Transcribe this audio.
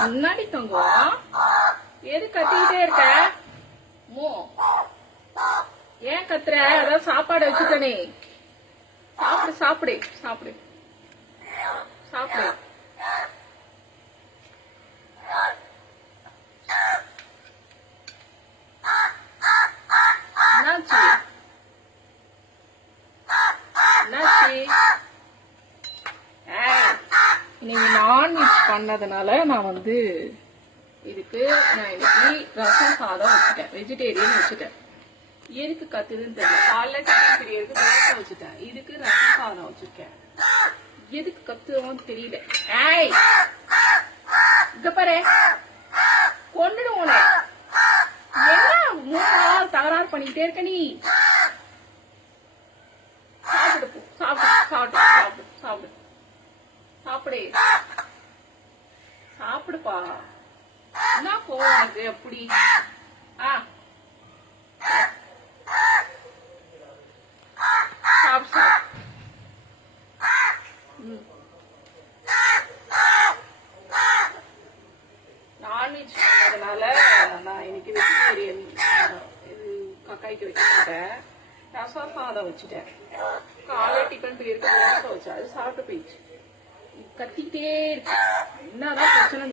முன்னாடி தங்கம் எது கத்திக்கிட்டே இருக்க? ஏன் கத்துற? அதான் சாப்பாடு வச்சுட்டனே. சாப்பிடு சாப்பிடு சாப்பிடு சாப்பிடு. என்னாச்சு? என்னாச்சு? இன்னைக்கு நான்வெஜ் பண்ணதுனால நான் இதுக்கு நான் இன்னைக்கு ரசம் சாதம் வச்சுட்டேன். வெஜிடேரியன் வச்சுட்டேன். எதுக்கு கத்துதுன்னு தெரியல. காலைல சிக்கன் பிரியருக்கு தோசை வச்சுட்டேன். இதுக்கு ரசம் சாதம் வச்சிருக்கேன். எதுக்கு கத்துவோன்னு தெரியல. ஏய் இங்க பாரு, கொன்னுடும் உன. என்ன 3 நாள் தகராறு பண்ணிக்கிட்டே இருக்க நீ? சாப்பிடு சாப்பிடு சாப்பிடு சாப்பிடு சாப்பிடு சாப்பிடு சாப்பிடுப்பா. என்ன கோவம் உனக்கு? எப்படி நான்வெஜ் பண்ணதுனால நான் இன்னைக்கு வெஜிடேரியன் இது கக்காய்க்கு வைக்க மாட்டேன். ரசம் சாதம் வச்சுட்டேன். காலை டிஃபன் பீரியருக்கு தோசை வச்சா அது சாப்பிட்டு போயிடுச்சு. கத்திக்கிட்டே இருக்கு. என்னதான் பிரச்சனை?